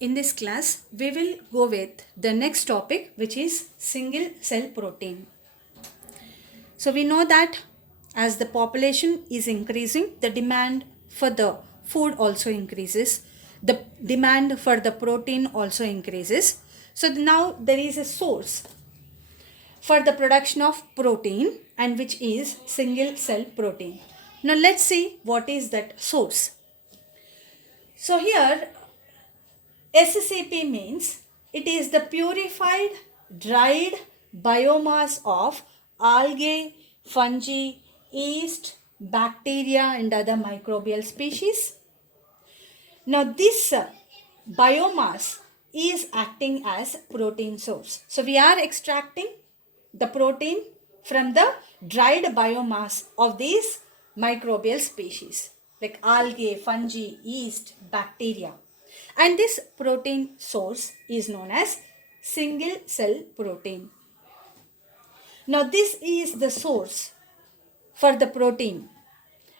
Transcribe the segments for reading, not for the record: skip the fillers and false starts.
In this class, we will go with the next topic, which is single cell protein. So we know that as the population is increasing, the demand for the food also increases. The demand for the protein also increases. So now there is a source for the production of protein, and which is single cell protein. Now let's see what is that source. So here SCP means it is the purified, dried biomass of algae, fungi, yeast, bacteria, and other microbial species. Now, this biomass is acting as protein source. So, we are extracting the protein from the dried biomass of these microbial species like algae, fungi, yeast, bacteria. And this protein source is known as single cell protein. Now, this is the source for the protein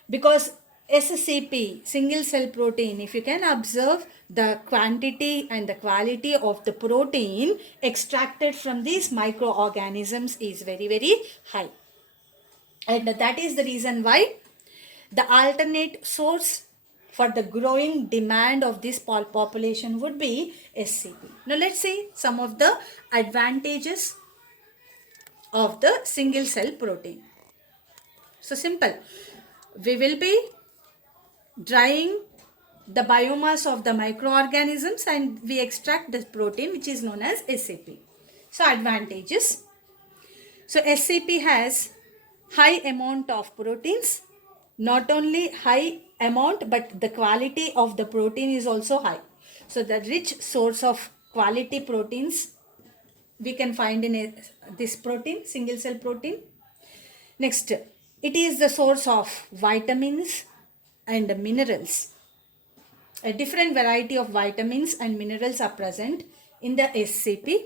because SCP, single cell protein, if you can observe the quantity and the quality of the protein extracted from these microorganisms is very, very high. And that is the reason why the alternate source for the growing demand of this population would be SCP. Now let's see some of the advantages of the single cell protein. So simple. We will be drying the biomass of the microorganisms and we extract the protein which is known as SCP. So advantages. So SCP has high amount of proteins, not only high amount but the quality of the protein is also high. So the rich source of quality proteins we can find in this protein, single cell protein. Next, it is the source of vitamins and minerals. A different variety of vitamins and minerals are present in the SCP.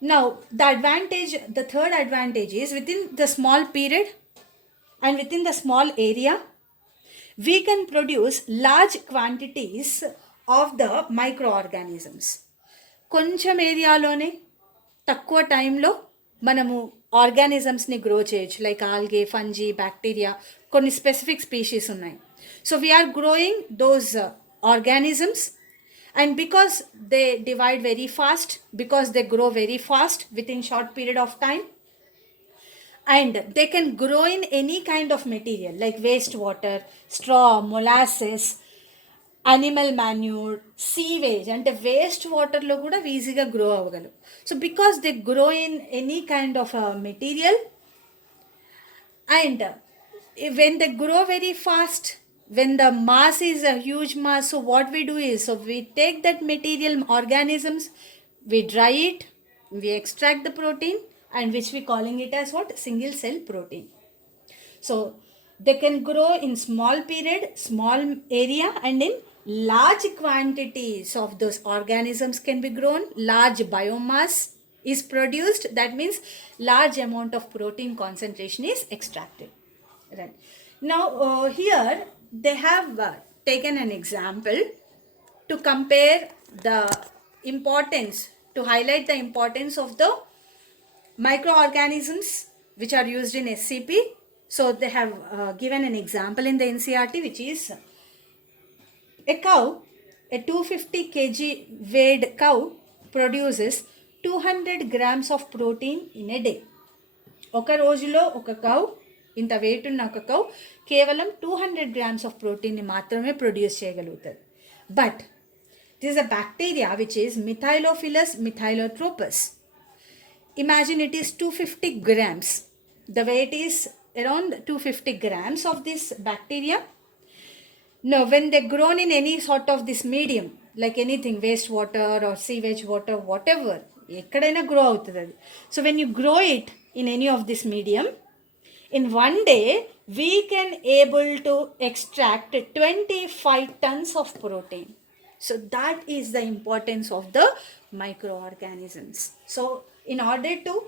Now, the third advantage is within the small period and within the small area, we can produce large quantities of the microorganisms. కొంచెం ఏరియాలోనే తక్కువ టైంలో మనము ఆర్గానిజమ్స్ని grow చేయొచ్చు like algae fungi bacteria కొన్ని specific species ఉన్నాయి so we are growing those organisms and because they divide very fast, because they grow very fast within short period of time, and they can grow in any kind of material like wastewater, straw, molasses, animal manure, sewage, and waste water lo kuda easy ga grow avagalu. So because they grow in any kind of material, and when they grow very fast, when the mass is a huge mass, so what we do is, so we take that material organisms, we dry it, we extract the protein, and which we calling it as what? Single cell protein. So they can grow in small period, small area, and in large quantities of those organisms can be grown. Large biomass is produced. That means large amount of protein concentration is extracted. Right. Now here they have taken an example to compare the importance, to highlight the importance of the microorganisms which are used in SCP. So they have given an example in the NCERT, which is a cow, a 250 kg weighed cow produces 200 grams of protein in a day. ఒక రోజులో ఒక cow, ఇంత wait ఉన్న ఒక cow కేవలం 200 grams of ప్రోటీన్ని మాత్రమే produce చేయగలుగుతుంది. But this is a bacteria which is Methylophilus methylotrophus. Imagine it is 250 grams. The weight is around 250 grams of this bacteria. Now, when they grown in any sort of this medium, like anything, wastewater or sewage water, whatever, ekkadaina grow avutadi. So, when you grow it in any of this medium, in one day, we can able to extract 25 tons of protein. So that is the importance of the microorganisms. So in order to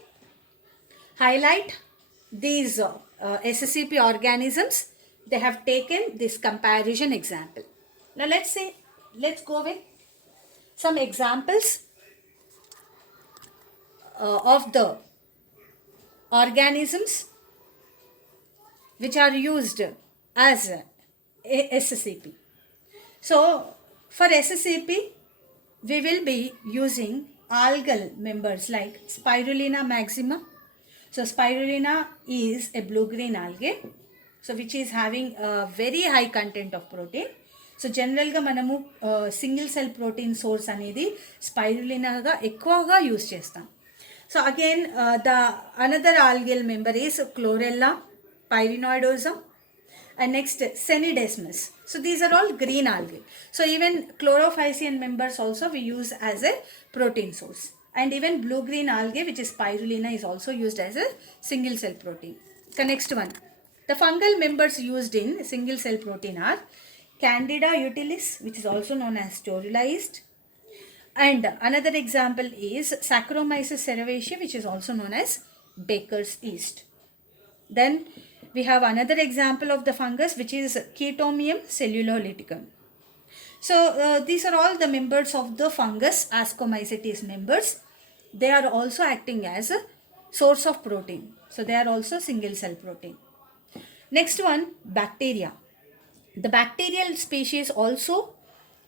highlight these SCP organisms, they have taken this comparison example. Now let's say let's go with some examples of the organisms which are used as a SSCP. So for SSCP, we will be using algal members like Spirulina maxima. So Spirulina is a blue-green algae, so which is having a very high content of protein. So generally మనము single cell protein source అనేది స్పైరులినాగా ఎక్కువగా use చేస్తాం. So again the another algal member is chlorella pyrenoidosum, and next Senidesmus. So these are all green algae. So even chlorophycean members also we use as a protein source, and even blue green algae, which is spirulina, is also used as a single cell protein. The next one, the fungal members used in single cell protein are Candida utilis, which is also known as torula yeast, and another example is Saccharomyces cerevisiae, which is also known as baker's yeast. Then we have another example of the fungus, which is Chaetomium cellulolyticum. So these are all the members of the fungus, Ascomycetes members. They are also acting as a source of protein. So they are also single cell protein. Next one, bacteria. The bacterial species also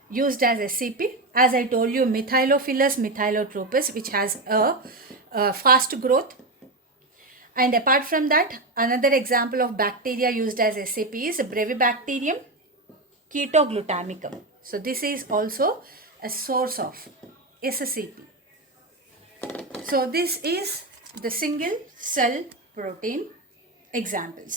used as SCP. As I told you, Methylophilus methylotropis, which has a fast growth. And apart from that, another example of bacteria used as SCP is Brevibacterium ketoglutamicum. So this is also a source of SCP. So this is the single cell protein examples.